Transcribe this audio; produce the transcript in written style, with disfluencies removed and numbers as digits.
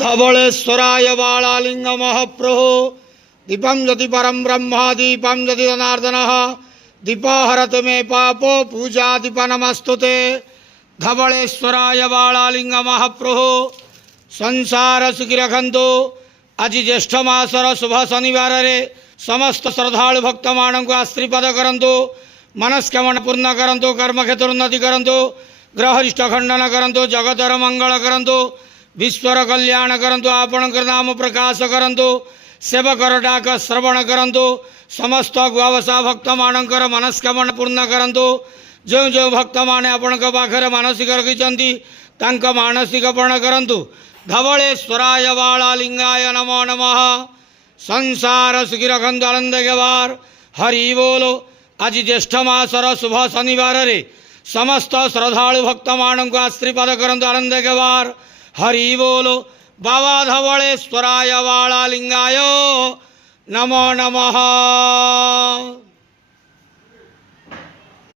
धवलेश्वराय बालालिंग महाप्रभो दीपं ज्योति परम ब्रह्म दीपं ज्योति जनार्दनः दीपहरत मे पापो पूजा दीप नमस्तुते। धवलेश्वराय बालालिंग महाप्रभो संसार सुखी रखंतु। आज ज्येष्ठ मासर शुभ शनिवार रे समस्त श्रद्धालु भक्त मान को आशीर्वाद करंतु। मनस्कामना पूर्ण करंतु। कर्मक्षेत्र उन्नति करंतु। ग्रहरिष्ठ खंडन करंतु। जगतर मंगल करंतु। विश्वर कल्याण करंतु। आपणकर नाम प्रकाश करंतु। सेवकर डाक श्रवण करंतु। समस्त गुआवसा भक्त मानकर मनस्कामना पूर्ण करंतु। जो जो भक्त माने आपणक पाखरे मानसिक रखिचंती तांक मानसिक पूर्ण करंतु। धवलेश्वराय बालालिंगाय नमो नमः। संसार सुखी रखंतु आनंद के बार हरि बोलो। आज ज्येष्ठ मासर शुभ शनिवार रे समस्त श्रद्धालु भक्त मान को आशीर्वाद करंतु आनंद के बार हरि बोलो। बाबा धवलेश्वराय बालालिंगाय नमो नमः।